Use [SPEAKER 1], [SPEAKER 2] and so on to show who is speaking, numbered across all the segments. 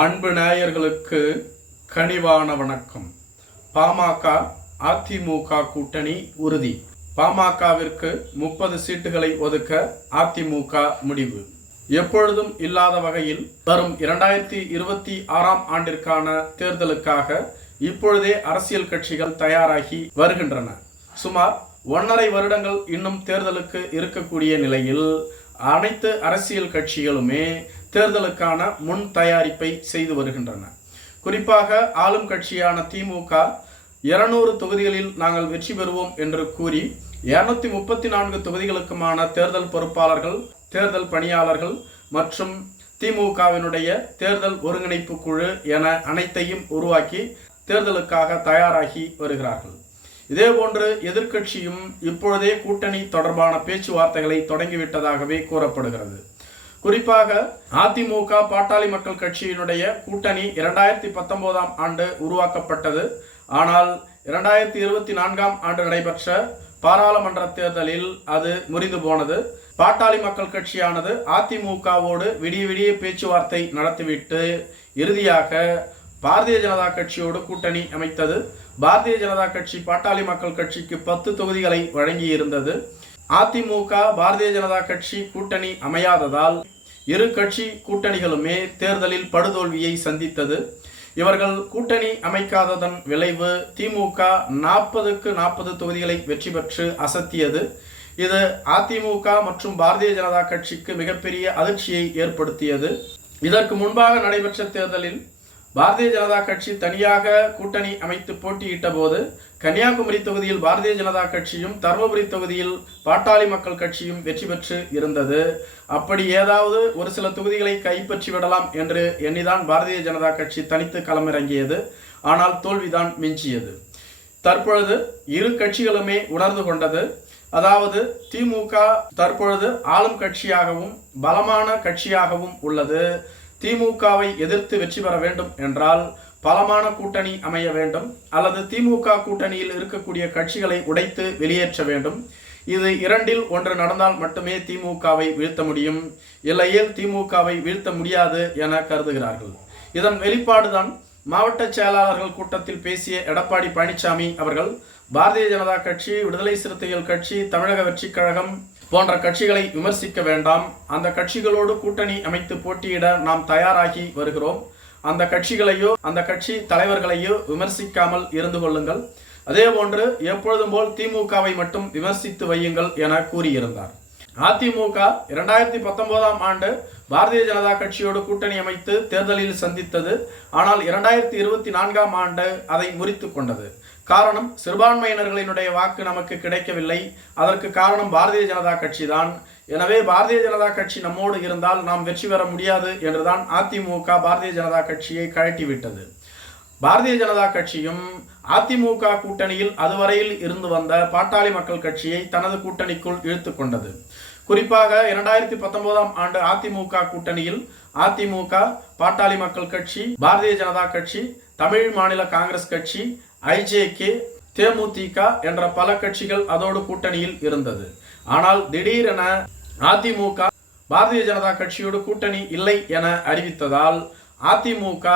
[SPEAKER 1] அன்பு நேயர்களுக்கு கனிவான வணக்கம். பாமக அதிமுக கூட்டணி உறுதி. பாமகவிற்கு முப்பது சீட்டுகளை ஒதுக்க அதிமுக முடிவு. எப்பொழுதும் இல்லாத வகையில் வரும் இரண்டாயிரத்தி இருபத்தி ஆறாம் ஆண்டிற்கான தேர்தலுக்காக இப்பொழுதே அரசியல் கட்சிகள் தயாராகி வருகின்றன. சுமார் ஒன்றரை வருடங்கள் இன்னும் தேர்தலுக்கு இருக்கக்கூடிய நிலையில் அனைத்து அரசியல் கட்சிகளுமே தேர்தலுக்கான முன் தயாரிப்பை செய்து வருகின்றன. குறிப்பாக ஆளும் கட்சியான திமுக இருநூறு தொகுதிகளில் நாங்கள் வெற்றி பெறுவோம் என்று கூறி இருநூத்தி முப்பத்தி நான்கு தொகுதிகளுக்குமான தேர்தல் பொறுப்பாளர்கள் தேர்தல் பணியாளர்கள் மற்றும் திமுகவினுடைய தேர்தல் ஒருங்கிணைப்பு குழு என அனைத்தையும் உருவாக்கி தேர்தலுக்காக தயாராகி வருகிறார்கள். இதேபோன்று எதிர்க்கட்சியும் இப்பொழுதே கூட்டணி தொடர்பான பேச்சுவார்த்தைகளை தொடங்கிவிட்டதாகவே கூறப்படுகிறது. குறிப்பாக அதிமுக பாட்டாளி மக்கள் கட்சியினுடைய கூட்டணி இரண்டாயிரத்தி பத்தொன்பதாம் ஆண்டு உருவாக்கப்பட்டது. ஆனால் இரண்டாயிரத்தி இருபத்தி நான்காம் ஆண்டு நடைபெற்ற பாராளுமன்ற தேர்தலில் அது முறிந்து போனது. பாட்டாளி மக்கள் கட்சியானது அதிமுகவோடு விடிய விடிய பேச்சுவார்த்தை நடத்திவிட்டு இறுதியாக பாரதிய ஜனதா கட்சியோடு கூட்டணி அமைத்தது. பாரதிய ஜனதா கட்சி பாட்டாளி மக்கள் கட்சிக்கு பத்து தொகுதிகளை வழங்கியிருந்தது. அதிமுக பாரதிய ஜனதா கட்சி கூட்டணி அமையாததால் இரு கட்சி கூட்டணிகளுமே தேர்தலில் படுதோல்வியை சந்தித்தது. இவர்கள் கூட்டணி அமைக்காததன் விளைவு திமுக நாற்பதுக்கு நாற்பது தொகுதிகளை வெற்றி பெற்று அசத்தியது. இது அதிமுக மற்றும் பாரதிய ஜனதா கட்சிக்கு மிகப்பெரிய அதிர்ச்சியை ஏற்படுத்தியது. இதற்கு முன்பாக நடைபெற்ற தேர்தலில் பாரதிய ஜனதா கட்சி தனியாக கூட்டணி அமைத்து போட்டியிட்ட போது கன்னியாகுமரி தொகுதியில் பாரதிய ஜனதா கட்சியும் தருமபுரி தொகுதியில் பாட்டாளி மக்கள் கட்சியும் வெற்றி பெற்று இருந்தது. அப்படி ஏதாவது ஒரு சில தொகுதிகளை கைப்பற்றி விடலாம் என்று எண்ணிதான் பாரதிய ஜனதா கட்சி தனித்து களமிறங்கியது. ஆனால் தோல்விதான் மிஞ்சியது. தற்பொழுது இரு கட்சிகளுமே உணர்ந்து கொண்டது. அதாவது திமுக தற்பொழுது ஆளும் கட்சியாகவும் பலமான கட்சியாகவும் உள்ளது. திமுகவை எதிர்த்து வெற்றி பெற வேண்டும் என்றால் பலமான கூட்டணி அமைய வேண்டும் அல்லது திமுக கூட்டணியில் இருக்கக்கூடிய கட்சிகளை உடைத்து வெளியேற்ற வேண்டும். இது இரண்டில் ஒன்று நடந்தால் மட்டுமே திமுகவை வீழ்த்த முடியும். இல்லையில் திமுகவை வீழ்த்த முடியாது என கருதுகிறார்கள். இதன் வெளிப்பாடுதான் மாவட்ட செயலாளர்கள் கூட்டத்தில் பேசிய எடப்பாடி பழனிசாமி அவர்கள் பாரதிய ஜனதா கட்சி விடுதலை சிறுத்தைகள் கட்சி தமிழக வெற்றிக் கழகம் போன்ற கட்சிகளை விமர்சிக்க வேண்டாம். அந்த கட்சிகளோடு கூட்டணி அமைத்து போட்டியிட நாம் தயாராகி வருகிறோம். அந்த கட்சிகளையோ அந்த கட்சி தலைவர்களையோ விமர்சிக்காமல் இருந்து கொள்ளுங்கள். அதே போன்று எப்பொழுதும் போல் திமுகவை மட்டும் விமர்சித்து வையுங்கள் என கூறியிருந்தார். அதிமுக இரண்டாயிரத்தி பத்தொன்பதாம் ஆண்டு பாரதிய ஜனதா கட்சியோடு கூட்டணி அமைத்து தேர்தலில் சந்தித்தது. ஆனால் இரண்டாயிரத்தி இருபத்தி நான்காம் ஆண்டு அதை முறித்து கொண்டது. காரணம் சிறுபான்மையினர்களினுடைய வாக்கு நமக்கு கிடைக்கவில்லை. அதற்கு காரணம் பாரதிய ஜனதா கட்சி தான் எனவே பாரதிய ஜனதா கட்சி நம்மோடு இருந்தால் நாம் வெற்றி பெற முடியாது என்றுதான் அதிமுக பாரதிய ஜனதா கட்சியை கழட்டிவிட்டது. பாரதிய ஜனதா கட்சியும் அதிமுக கூட்டணியில் அதுவரையில் இருந்து வந்த பாட்டாளி மக்கள் கட்சியை தனது கூட்டணிக்குள் இழுத்து கொண்டது. குறிப்பாக இரண்டாயிரத்தி பத்தொன்பதாம் ஆண்டு அதிமுக கூட்டணியில் அதிமுக பாட்டாளி மக்கள் கட்சி பாரதிய ஜனதா கட்சி தமிழ் மாநில காங்கிரஸ் கட்சி ஐஜேகே தேமுதிக என்ற பல கட்சிகள் அதோடு கூட்டணியில் இருந்தது. ஆனால் திடீரென அதிமுக பாரதிய ஜனதா கட்சியோடு கூட்டணி இல்லை என அறிவித்ததால் அதிமுக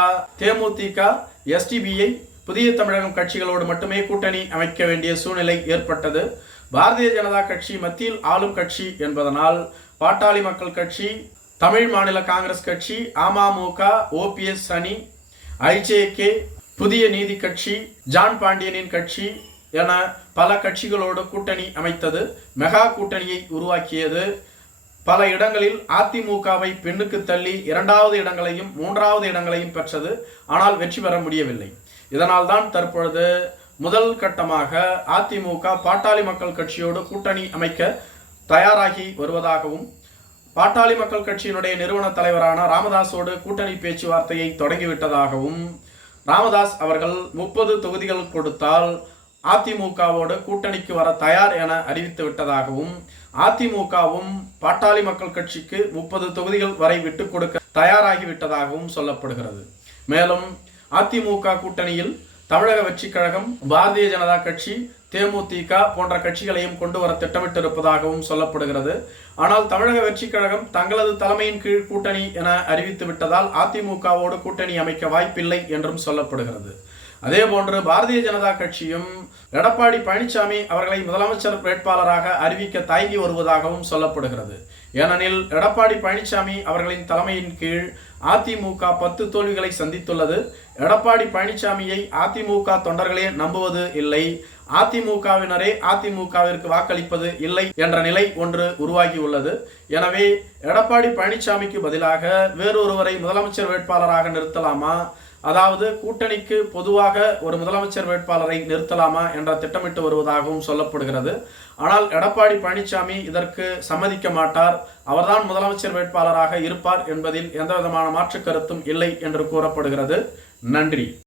[SPEAKER 1] தேமுதிக எஸ்டிபிஐ புதிய தமிழகம் கட்சிகளோடு மட்டுமே கூட்டணி அமைக்க வேண்டிய சூழ்நிலை ஏற்பட்டது. பாரதிய ஜனதா கட்சி மத்தியில் ஆளும் கட்சி என்பதனால் பாட்டாளி மக்கள் கட்சி தமிழ் மாநில காங்கிரஸ் கட்சி அமமுக ஓபிஎஸ் அணி ஐஜேகே புதிய நீதி கட்சி ஜான் பாண்டியனின் கட்சி என பல கட்சிகளோடு கூட்டணி அமைத்தது மெகா கூட்டணியை உருவாக்கியது. பல இடங்களில் அதிமுகவை பெண்ணுக்கு தள்ளி இரண்டாவது இடங்களையும் மூன்றாவது இடங்களையும் பெற்றது. ஆனால் வெற்றி பெற முடியவில்லை. இதனால் தான் தற்பொழுது முதல் கட்டமாக அதிமுக பாட்டாளி மக்கள் கட்சியோடு கூட்டணி அமைக்க தயாராகி வருவதாகவும் பாட்டாளி மக்கள் கட்சியினுடைய நிறுவன தலைவரான ராமதாஸோடு கூட்டணி பேச்சுவார்த்தையை தொடங்கிவிட்டதாகவும் ராமதாஸ் அவர்கள் முப்பது தொகுதிகள் கொடுத்தால் அதிமுகவோடு கூட்டணிக்கு வர தயார் என அறிவித்து விட்டதாகவும் அதிமுகவும் பாட்டாளி மக்கள் கட்சிக்கு முப்பது தொகுதிகள் வரை விட்டுக் கொடுக்க தயாராகி விட்டதாகவும் சொல்லப்படுகிறது. மேலும் அதிமுக கூட்டணியில் தமிழக வெற்றி கழகம் பாரதிய ஜனதா கட்சி தேமுதிக போன்ற கட்சிகளையும் கொண்டு வர திட்டமிட்டிருப்பதாகவும் சொல்லப்படுகிறது. ஆனால் தமிழக வெற்றி கழகம் தங்களது தலைமையின் கீழ் கூட்டணி என அறிவித்து விட்டதால் அதிமுகவோடு கூட்டணி அமைக்க வாய்ப்பில்லை என்றும் சொல்லப்படுகிறது. அதேபோன்று பாரதிய ஜனதா கட்சியும் எடப்பாடி பழனிசாமி அவர்களை முதலமைச்சர் வேட்பாளராக அறிவிக்க தயங்கி வருவதாகவும் சொல்லப்படுகிறது. ஏனெனில் எடப்பாடி பழனிசாமி அவர்களின் தலைமையின் கீழ் அதிமுக பத்து தோல்விகளை சந்தித்துள்ளது. எடப்பாடி பழனிசாமியை அதிமுக தொண்டர்களே நம்புவது இல்லை. அதிமுகவினரே அதிமுகவிற்கு வாக்களிப்பது இல்லை என்ற நிலை ஒன்று உருவாகியுள்ளது. எனவே எடப்பாடி பழனிசாமிக்கு பதிலாக வேறொருவரை முதலமைச்சர் வேட்பாளராக நிறுத்தலாமா? அதாவது கூட்டணிக்கு பொதுவாக ஒரு முதலமைச்சர் வேட்பாளரை நிறுத்தலாமா என்ற திட்டமிட்டு வருவதாகவும் சொல்லப்படுகிறது. ஆனால் எடப்பாடி பழனிசாமி இதற்கு சம்மதிக்க மாட்டார். அவர்தான் முதலமைச்சர் வேட்பாளராக இருப்பார் என்பதில் எந்த விதமான மாற்று கருத்தும் இல்லை என்று கூறப்படுகிறது. நன்றி.